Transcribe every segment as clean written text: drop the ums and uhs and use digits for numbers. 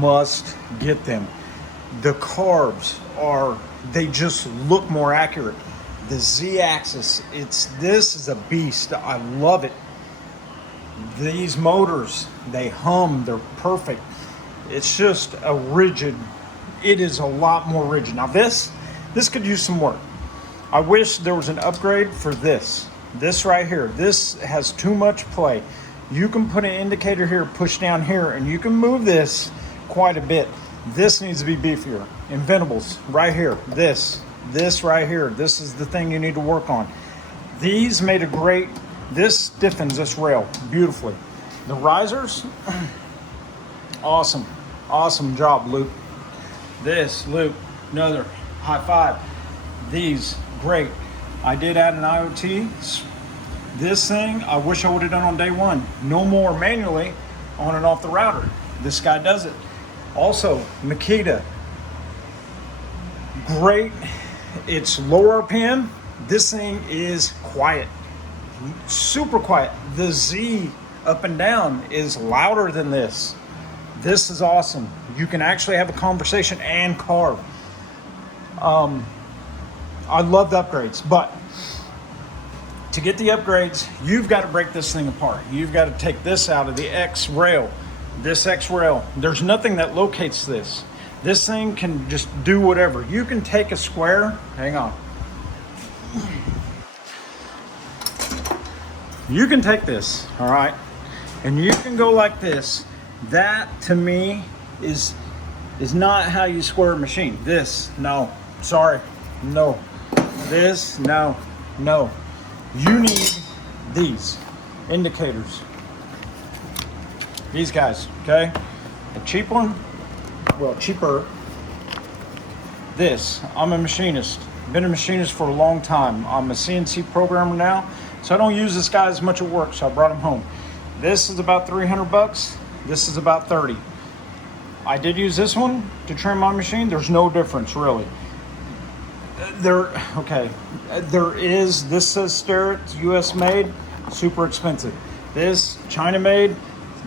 Must get them. The carves they just look more accurate. The Z-axis, this is a beast. I love it. These motors, they hum, they're perfect. It's just a rigid, it is a lot more rigid. Now this could use some work. I wish there was an upgrade for this right here. This has too much play. You can put an indicator here, push down here, and you can move this quite a bit. This needs to be beefier. Inventables right here, this right here, this is the thing you need to work on. These made a great, this stiffens this rail beautifully. The risers, awesome job, Luke. This, Luke, another high five. These, great. I did add an IoT. This thing, I wish I would have done on day one. No more manually on and off the router. This guy does it. Also, Makita, great. It's lower RPM. This thing is quiet, super quiet. The Z up and down is louder than this. This is awesome. You can actually have a conversation and carve. I love the upgrades, but to get the upgrades, you've got to break this thing apart. You've got to take this out of the X rail. This X rail, there's nothing that locates this. This thing can just do whatever. You can take a square, hang on. You can take this, all right, and you can go like this. That to me is not how you square a machine. This, no, sorry, no. This, no. You need these indicators. These guys, okay? A cheap one, well, cheaper. This, I'm a machinist. Been a machinist for a long time. I'm a CNC programmer now, so I don't use this guy as much at work, so I brought him home. This is about 300 bucks. This is about 30. I did use this one to trim my machine. There's no difference, really. This says Starrett, US made, super expensive. This, China made,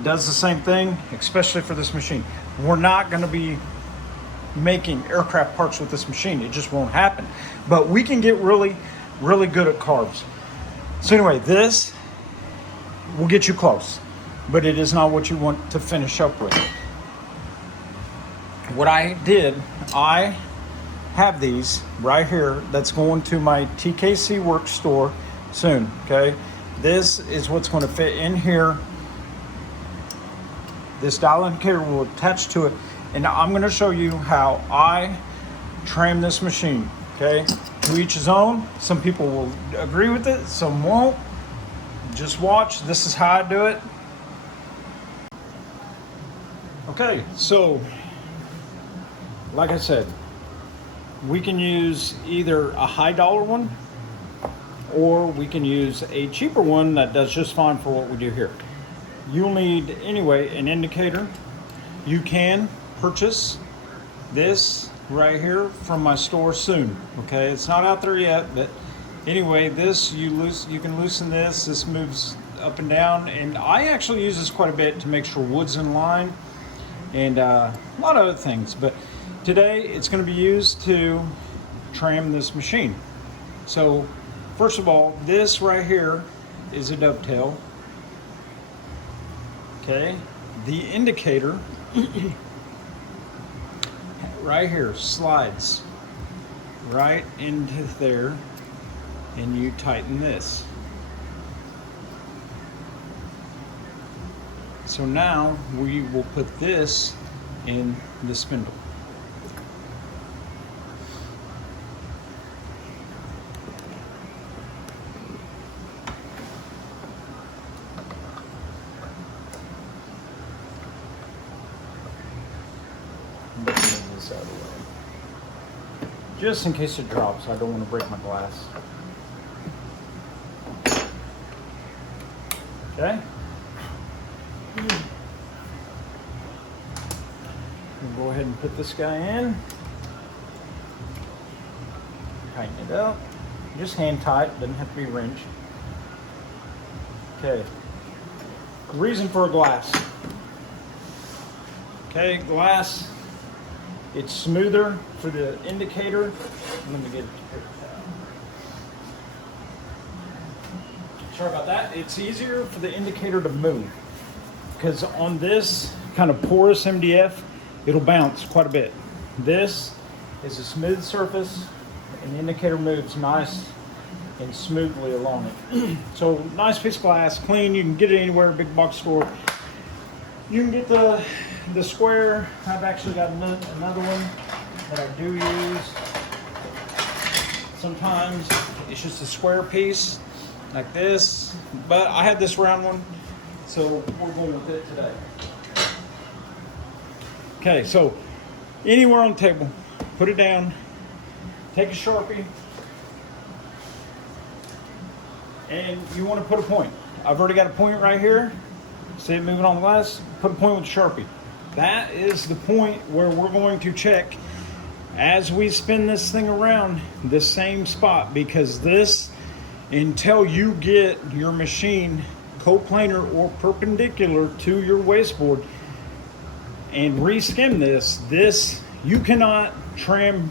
does the same thing, especially for this machine. We're not gonna be making aircraft parts with this machine. It just won't happen. But we can get really, really good at carves. So anyway, this will get you close, but it is not what you want to finish up with. What I did, I have these right here that's going to my TKC work store soon, okay? This is what's going to fit in here. This dial indicator will attach to it, and I'm going to show you how I tram this machine, okay? To each his own. Some people will agree with it, some won't. Just watch. This is how I do it. Okay, so like I said, we can use either a high dollar one or we can use a cheaper one that does just fine for what we do here. You'll need, anyway, an indicator. You can purchase this right here from my store soon, okay? It's not out there yet, but anyway, this, you can loosen this. This moves up and down, and I actually use this quite a bit to make sure wood's in line and a lot of other things. But today, it's going to be used to tram this machine. So, first of all, this right here is a dovetail. Okay, the indicator right here slides right into there, and you tighten this. So now we will put this in the spindle. This out of the way. Just in case it drops, I don't want to break my glass. Okay? We'll go ahead and put this guy in. Tighten it up. Just hand tight, doesn't have to be wrenched. Okay. Reason for a glass. Okay, glass. It's smoother for the indicator. Let me get it. Sorry about that. It's easier for the indicator to move because on this kind of porous MDF, it'll bounce quite a bit. This is a smooth surface and the indicator moves nice and smoothly along it. So nice piece of glass, clean. You can get it anywhere, big box store. You can get the square. I've actually got another one that I do use. Sometimes it's just a square piece like this, but I had this round one, so we're going with it today. Okay, so anywhere on the table, put it down, take a Sharpie, and you want to put a point. I've already got a point right here. See it moving on the glass? Put a point with Sharpie. That is the point where we're going to check as we spin this thing around the same spot, because this, until you get your machine coplanar or perpendicular to your wasteboard and re-skim this, you cannot tram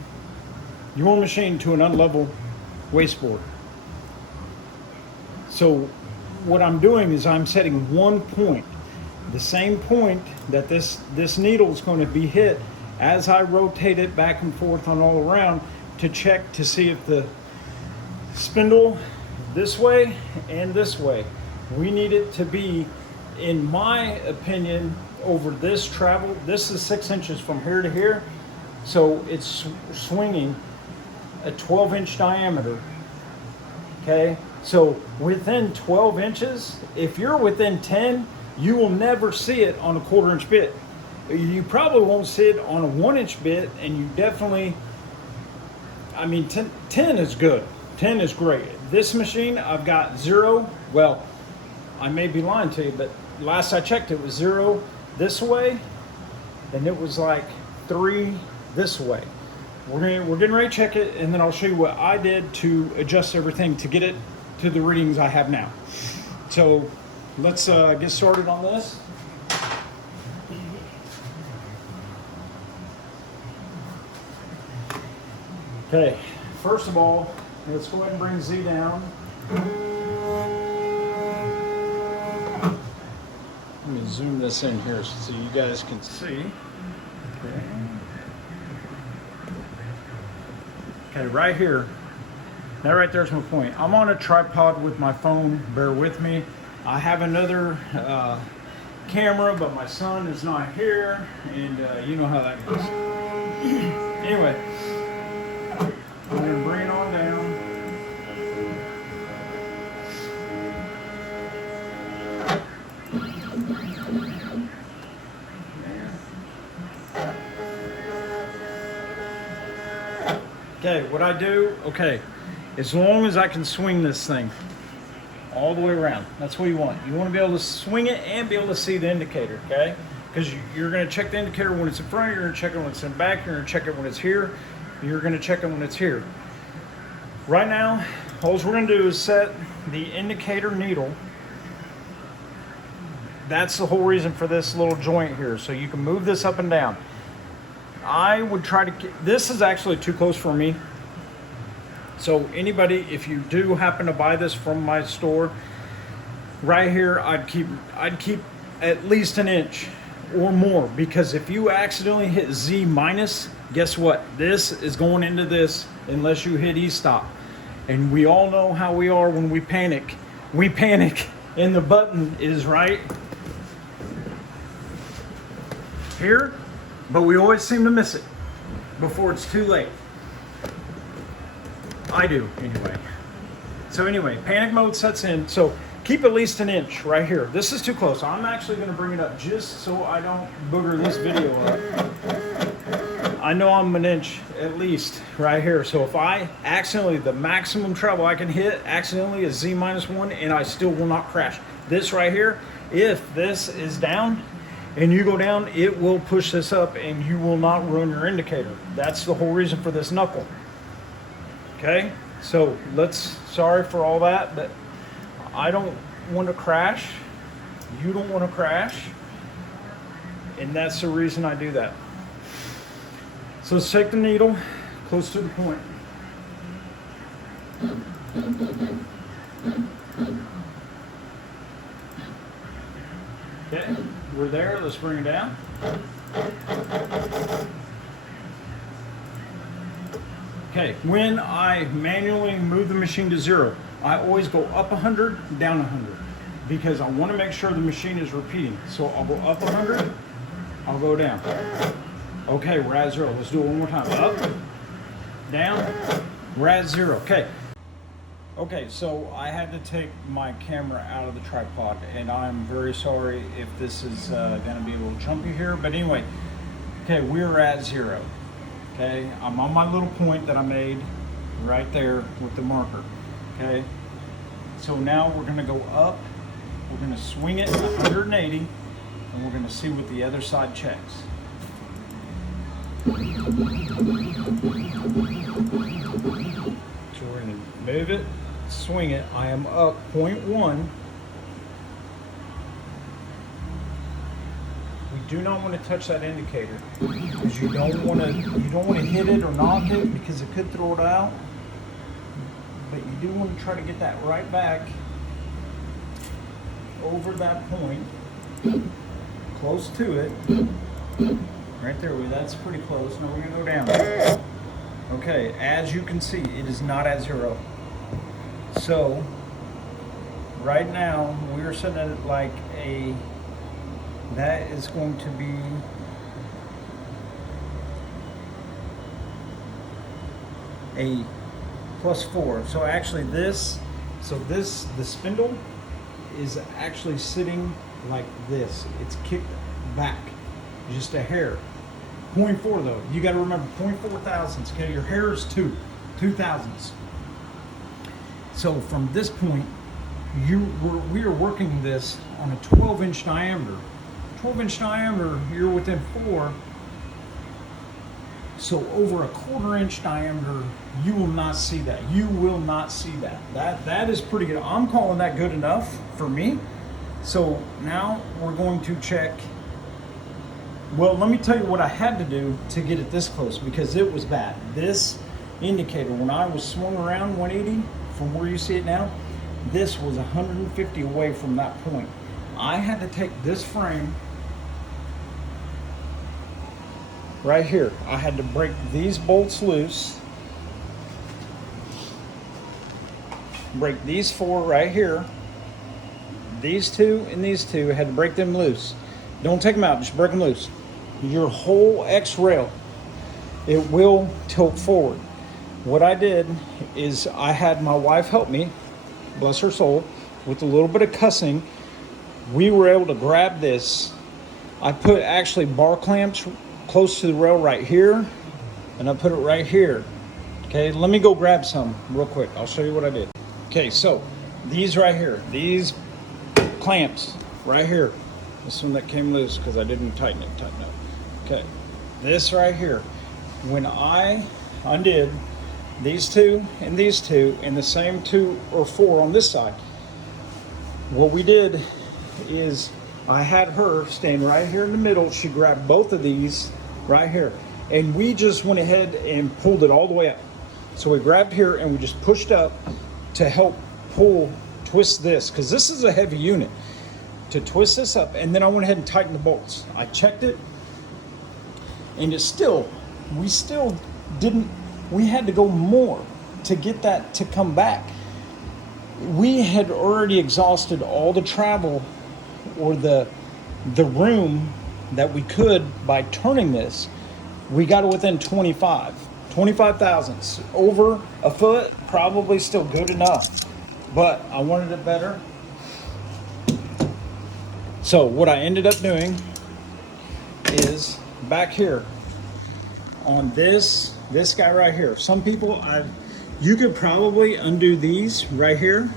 your machine to an unlevel wasteboard. So what I'm doing is I'm setting one point, the same point that this needle is going to be hit as I rotate it back and forth on all around to check to see if the spindle this way and this way, we need it to be, in my opinion, over this travel. This is 6 inches from here to here, so it's swinging a 12-inch diameter. Okay, so within 12 inches, if you're within 10, you will never see it on a 1/4-inch bit. You probably won't see it on a 1-inch bit, and you definitely, I mean, 10 is good. 10 is great. This machine, I've got 0. Well, I may be lying to you, but last I checked, it was 0 this way, and it was like 3 this way. We're getting ready to check it, and then I'll show you what I did to adjust everything to get it to the readings I have now. So let's get started on this. Okay, first of all, let's go ahead and bring Z down. Let me zoom this in here so you guys can see. Okay, right here. That right there's my point. I'm on a tripod with my phone. Bear with me. I have another camera, but my son is not here, and you know how that goes. Anyway, I'm going to bring it on down. Okay, what I do, okay, as long as I can swing this thing all the way around, that's what you want. You want to be able to swing it and be able to see the indicator, okay? Because you're going to check the indicator when it's in front, you're going to check it when it's in back, you're going to check it when it's here, you're going to check it when it's here. Right now, all we're going to do is set the indicator needle. That's the whole reason for this little joint here, so you can move this up and down. I would try to get, this is actually too close for me. So anybody, if you do happen to buy this from my store, right here, I'd keep at least 1 inch or more, because if you accidentally hit Z minus, guess what? This is going into this unless you hit E-stop. And we all know how we are when we panic. We panic and the button is right here, but we always seem to miss it before it's too late. I do, anyway. So anyway, panic mode sets in. So keep at least 1 inch right here. This is too close. I'm actually going to bring it up just so I don't booger this video up. I know I'm 1 inch at least right here. So if I accidentally, the maximum treble I can hit accidentally is Z-1, and I still will not crash. This right here, if this is down and you go down, it will push this up and you will not ruin your indicator. That's the whole reason for this knuckle. Okay, so sorry for all that, but I don't want to crash. You don't want to crash. And that's the reason I do that. So let's take the needle close to the point. Okay, we're there. Let's bring it down. Okay, when I manually move the machine to 0, I always go up 100, down 100, because I want to make sure the machine is repeating. So I'll go up 100, I'll go down. Okay, we're at 0. Let's do it one more time. Up, down, we're at 0. Okay. Okay, so I had to take my camera out of the tripod, and I'm very sorry if this is going to be a little jumpy here, but anyway, okay, we're at 0. Okay, I'm on my little point that I made right there with the marker. Okay, so now we're going to go up, we're going to swing it 180, and we're going to see what the other side checks. So we're going to move it, swing it. I am up 0.1. We do not want to touch that indicator because you don't want to hit it or knock it because it could throw it out. But you do want to try to get that right back over that point, close to it. Right there, that's pretty close. Now we're going to go down. Okay, as you can see, it is not at 0. So, right now, we're sitting at like that is going to be a +4. So actually the spindle is actually sitting like this. It's kicked back just a hair. 0.4 though. You got to remember 0.4 thousandths. Okay, your hair is 2 thousandths. So from this point, we are working this on a 12-inch diameter. 12-inch diameter, you're within 4. So over a 1/4-inch diameter, you will not see that. You will not see that. That is pretty good. I'm calling that good enough for me. So now we're going to check. Well, let me tell you what I had to do to get it this close because it was bad. This indicator, when I was swung around 180 from where you see it now, this was 150 away from that point. I had to take this frame right here. I had to break these bolts loose, break these 4 right here, these 2 and these 2, I had to break them loose. Don't take them out, just break them loose. Your whole X rail, it will tilt forward. What I did is I had my wife help me, bless her soul, with a little bit of cussing. We were able to grab this. I put actually bar clamps close to the rail right here, and I put it right here. Okay, let me go grab some real quick. I'll show you what I did. Okay, so these right here, these clamps right here. This one that came loose because I didn't tighten it. Okay, this right here. When I undid these 2 and these 2 and the same 2 or 4 on this side, what we did is I had her stand right here in the middle. She grabbed both of these right here, and we just went ahead and pulled it all the way up. So we grabbed here and we just pushed up to help twist this, because this is a heavy unit, to twist this up. And then I went ahead and tightened the bolts. I checked it, and we had to go more to get that to come back. We had already exhausted all the travel or the room that we could by turning this. We got it within 25 thousandths. Over a foot, probably still good enough, but I wanted it better. So what I ended up doing is back here on this guy right here. Some people, you could probably undo these right here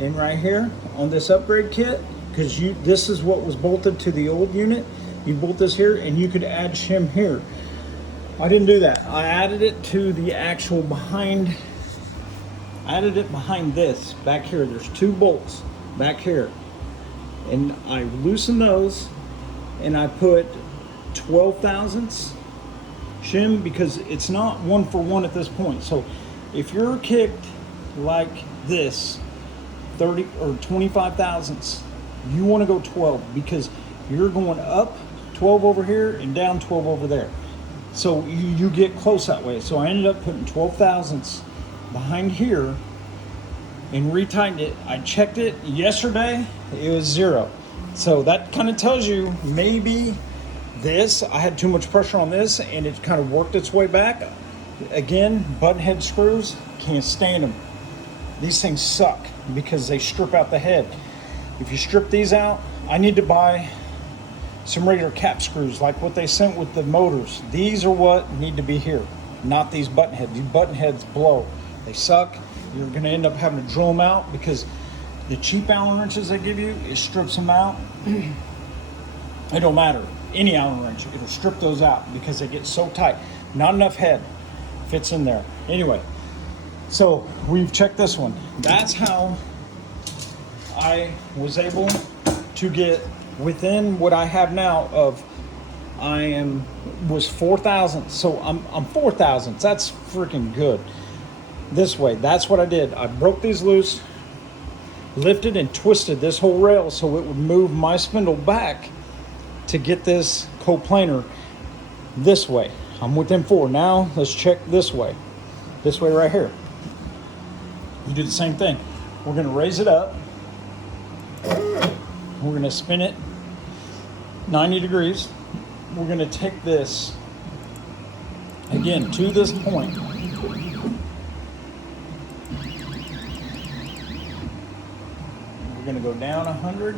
and right here on this upgrade kit, because this is what was bolted to the old unit. You bolt this here and you could add shim here. I didn't do that. I added it to the actual behind. I added it behind this back here. There's 2 bolts back here, and I loosened those and I put 12 thousandths shim because it's not 1 for 1 at this point. So if you're kicked like this, 30 or 25 thousandths, you want to go 12 because you're going up 12 over here and down 12 over there. So you get close that way. So I ended up putting 12 thousandths behind here and retightened it. I checked it yesterday, it was 0. So that kind of tells you maybe this, I had too much pressure on this and it kind of worked its way back. Again, button head screws, can't stand them. These things suck because they strip out the head. If you strip these out, I need to buy some regular cap screws like what they sent with the motors. These are what need to be here, not these button heads. These button heads blow. They suck. You're going to end up having to drill them out because the cheap Allen wrenches they give you, it strips them out. It don't matter. Any Allen wrench, it'll strip those out because they get so tight. Not enough head fits in there. Anyway, so we've checked this one. That's how I was able to get within what I have now of was 4 thousandths. So I'm 4 thousandths. That's freaking good. This way, that's what I did. I broke these loose, lifted and twisted this whole rail so it would move my spindle back to get this coplanar this way. I'm within 4. Now let's check this way right here. You do the same thing. We're going to raise it up. We're going to spin it 90 degrees. We're going to take this again to this point. We're going to go down 100.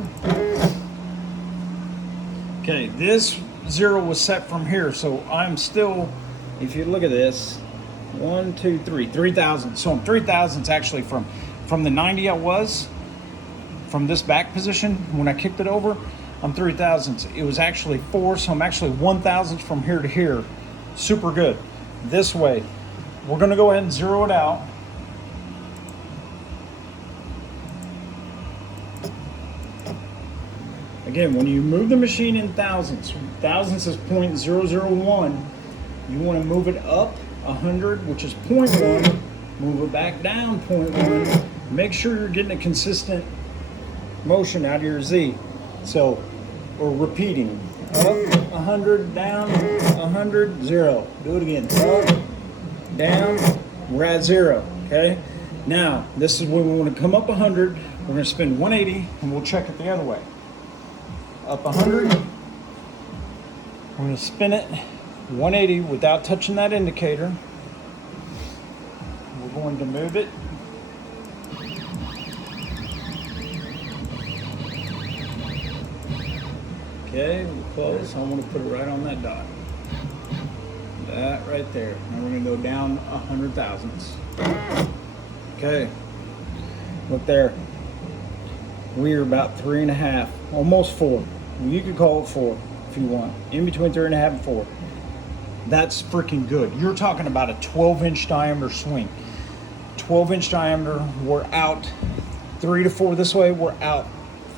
Okay, this 0 was set from here, so I'm still, if you look at this, 1, 2, 3, 3 thousandths. So I'm 3 thousandths actually from the 90 I was, from this back position when I kicked it over, I'm 3 thousandths. It was actually 4, so I'm actually 1 thousandth from here to here. Super good. This way, we're gonna go ahead and 0 it out. Again, when you move the machine in thousandths, thousandths is 0.001. You want to move it up 100, which is 0.1. Move it back down 0.1. Make sure you're getting a consistent motion out of your Z. So, or repeating. Up 100, down 100, 0. Do it again. Up, down, we're at 0. Okay? Now, this is when we want to come up 100. We're going to spin 180 and we'll check it the other way. Up 100, we're going to spin it 180 without touching that indicator. We're going to move it. Okay, we're close. I want to put it right on that dot. That right there. Now we're going to go down 100 thousandths. Okay, look there. We are about 3.5, almost 4. You could call it 4 if you want. In between 3.5 and 4. That's freaking good. You're talking about a 12-inch diameter swing. 12-inch diameter. We're out 3 to 4 this way. We're out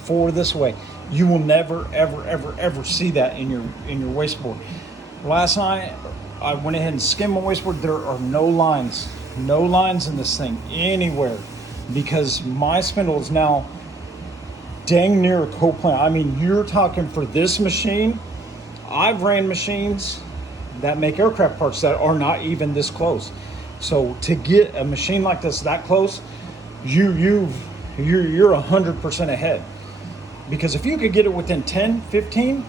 4 this way. You will never, ever, ever, ever see that in your wasteboard. Last night, I went ahead and skimmed my wasteboard. There are no lines in this thing anywhere because my spindle is now dang near a coplanar. I mean, you're talking for this machine. I've ran machines that make aircraft parts that are not even this close. So to get a machine like this that close, you're 100% ahead. Because if you could get it within 10, 15,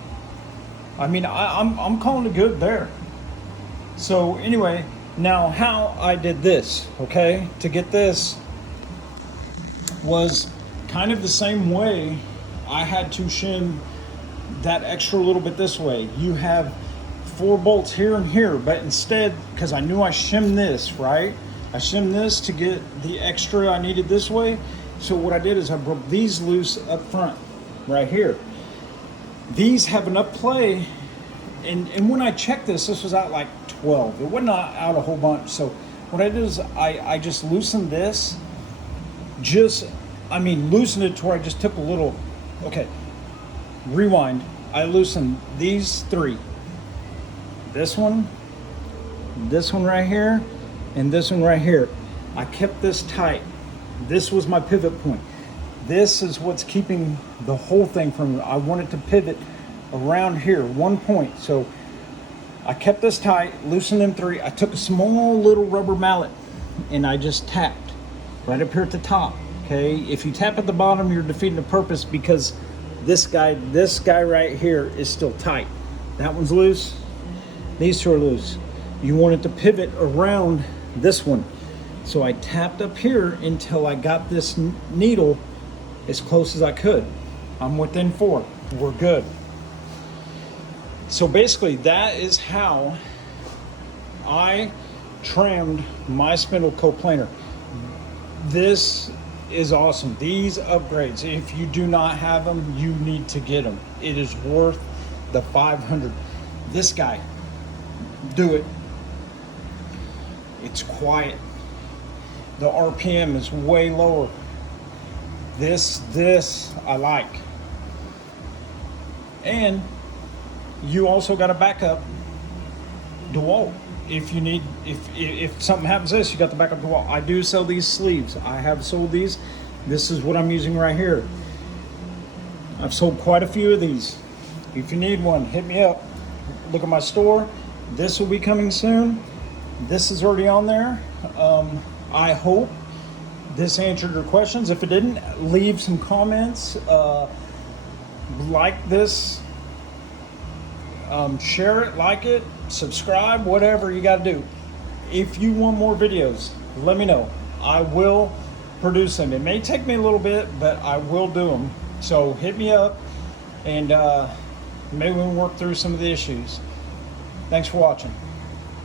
I mean, I'm calling it good there. So anyway, now how I did this, okay, to get this was kind of the same way. I had to shim that extra little bit this way. You have 4 bolts here and here, but instead, because I knew I shimmed this, right? I shimmed this to get the extra I needed this way. So what I did is I broke these loose up front, right here. These have enough play, and when I checked this was out like 12. It wasn't out a whole bunch. So what I did is I just loosened this, loosened it to where I just took a little, okay, rewind. I loosened these three. This one right here, and this one right here. I kept this tight. This was my pivot point. This is what's keeping the whole thing from, I wanted to pivot around here, one point. So I kept this tight, loosened them three. I took a small little rubber mallet and I just tapped right up here at the top. Okay, if you tap at the bottom, you're defeating the purpose, because this guy right here is still tight. That one's loose, these two are loose. You want it to pivot around this one. So I tapped up here until I got this needle as close as I could. I'm within 4, we're good. So basically that is how I trammed my spindle coplaner. This is awesome. These upgrades, if you do not have them, you need to get them. It is worth the $500. This guy, do it. It's quiet. The RPM is way lower. This I like. And you also got a backup DeWalt. If you need, if something happens to this, you got the backup DeWalt. I do sell these sleeves. I have sold these. This is what I'm using right here. I've sold quite a few of these. If you need one, hit me up. Look at my store. This will be coming soon. This is already on there. I hope this answered your questions. If it didn't, leave some comments. Like this. Share it, like it, subscribe, whatever you got to do. If you want more videos, let me know. I will produce them. It may take me a little bit, but I will do them. So hit me up, and maybe we can work through some of the issues. Thanks for watching.